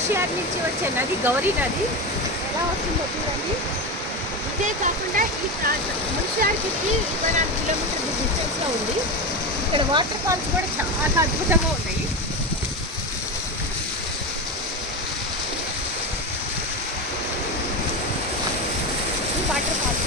మున్సియార్ నుంచి వచ్చే నది గౌరీ నది ఎలా వస్తుందో చూడండి. ఇదే కాకుండా ఈ మున్సియార్కి 24 కిలోమీటర్ల డిస్టెన్స్లో ఉంది. ఇక్కడ వాటర్ ఫాల్స్ కూడా చాలా అద్భుతంగా ఉన్నాయి. ఈ వాటర్ ఫాల్స్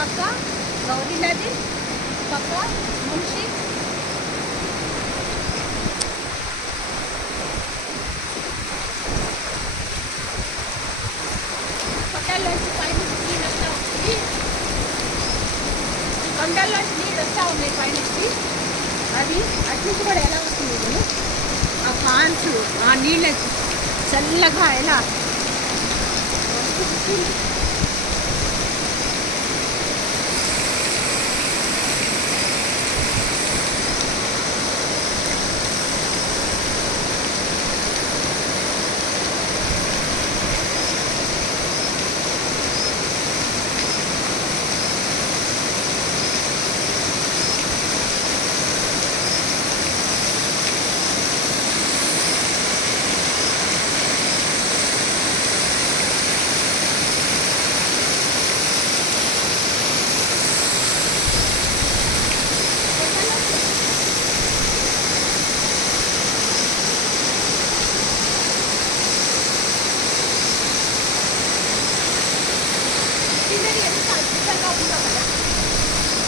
పక్క గౌరీ నది, పక్క మున్షి, కొండల్లోంచి పైన నీళ్ళు వస్తూ ఉంటుంది. కొండల్లోంచి నీళ్ళు వస్తూ ఉన్నాయి పైనుంచి. అది అటు కూడా ఎలా వస్తుంది, ఆ ఫాన్స్ ఆ నీళ్ళ చల్లగా ఎలా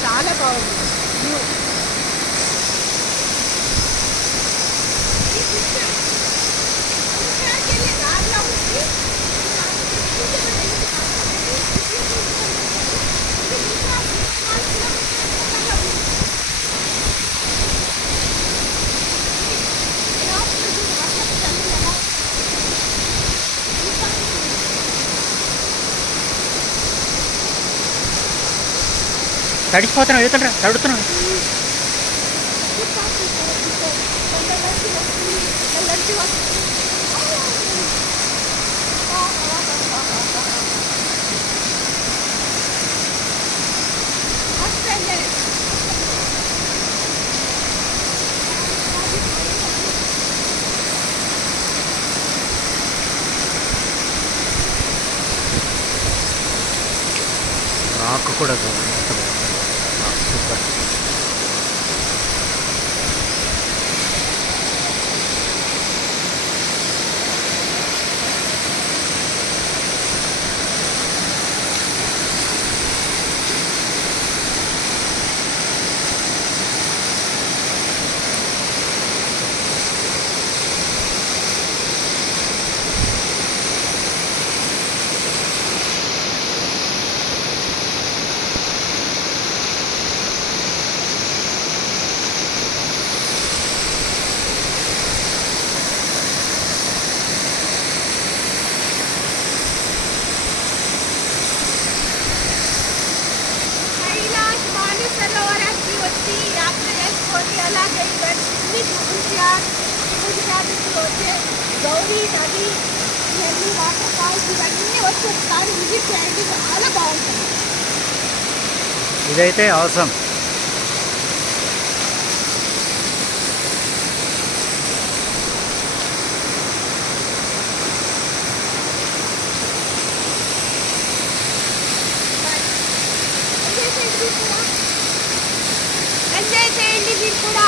చాలా బాగుంది. తడిసిపోతున్నావు, ఏతండ్రా తడుతున్నావు. రాకు కూడా సూపర్. అలాగే గుజరాత్ వచ్చే గౌరీ నది, ఇవన్నీ వాటర్ ఫాల్స్ ఇవన్నీ వచ్చి ఒకసారి విజిట్ చేయండి, చాలా బాగుంటుంది. ఇదైతే అవసరం. ఎంజాయ్ చేయండి మీరు కూడా.